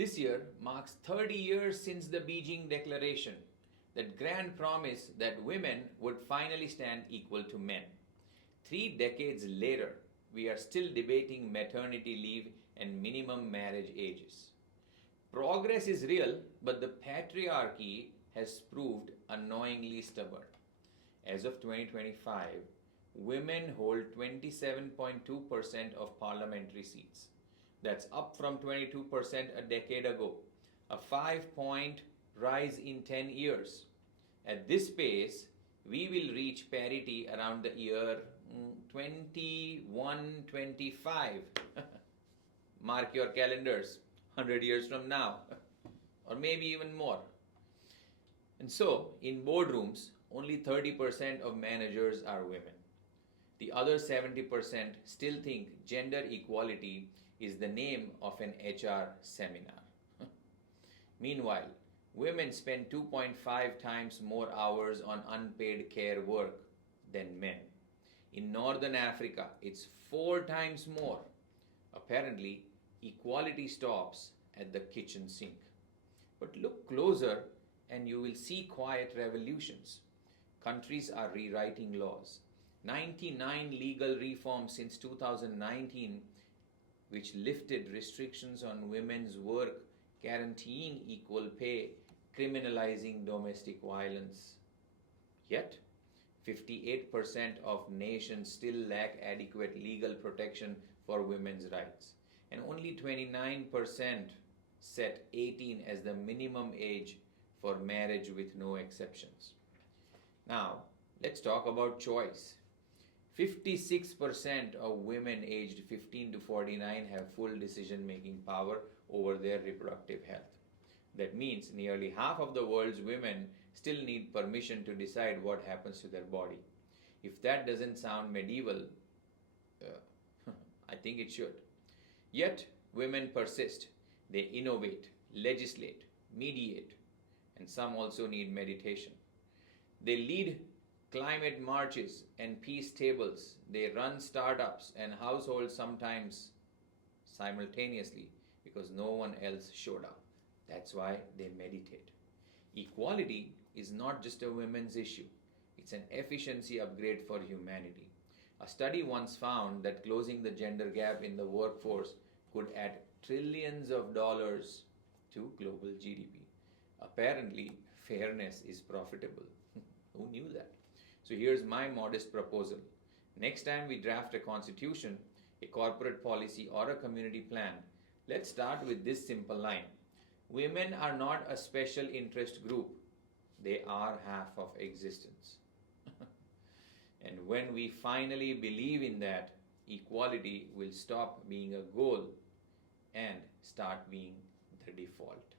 This year marks 30 years since the Beijing Declaration, that grand promise that women would finally stand equal to men. 3 decades later, we are still debating maternity leave and minimum marriage ages. Progress is real, but the patriarchy has proved annoyingly stubborn. As of 2025, women hold 27.2% of parliamentary seats. That's up from 22% a decade ago, a 5-point rise in 10 years. At this pace, we will reach parity around the year 2125. Mark your calendars, 100 years from now, or maybe even more. And so, in boardrooms, only 30% of managers are women. The other 70% still think gender equality is the name of an HR seminar. Meanwhile, women spend 2.5 times more hours on unpaid care work than men. In Northern Africa, it's 4 times more. Apparently, equality stops at the kitchen sink. But look closer and you will see quiet revolutions. Countries are rewriting laws. 99 legal reforms since 2019, which lifted restrictions on women's work, guaranteeing equal pay, criminalizing domestic violence. Yet, 58% of nations still lack adequate legal protection for women's rights, and only 29% set 18 as the minimum age for marriage with no exceptions. Now, let's talk about choice. 56% of women aged 15 to 49 have full decision-making power over their reproductive health. That means nearly half of the world's women still need permission to decide what happens to their body. If that doesn't sound medieval, I think it should. Yet, women persist. They innovate, legislate, mediate, and some also need meditation. They lead climate marches and peace tables. They run startups and households sometimes simultaneously because no one else showed up. That's why they meditate. Equality is not just a women's issue. It's an efficiency upgrade for humanity. A study once found that closing the gender gap in the workforce could add trillions of dollars to global GDP. Apparently, fairness is profitable. Who knew that? So here's my modest proposal. Next time we draft a constitution, a corporate policy, or a community plan, let's start with this simple line. Women are not a special interest group. They are half of existence. And when we finally believe in that, equality will stop being a goal and start being the default.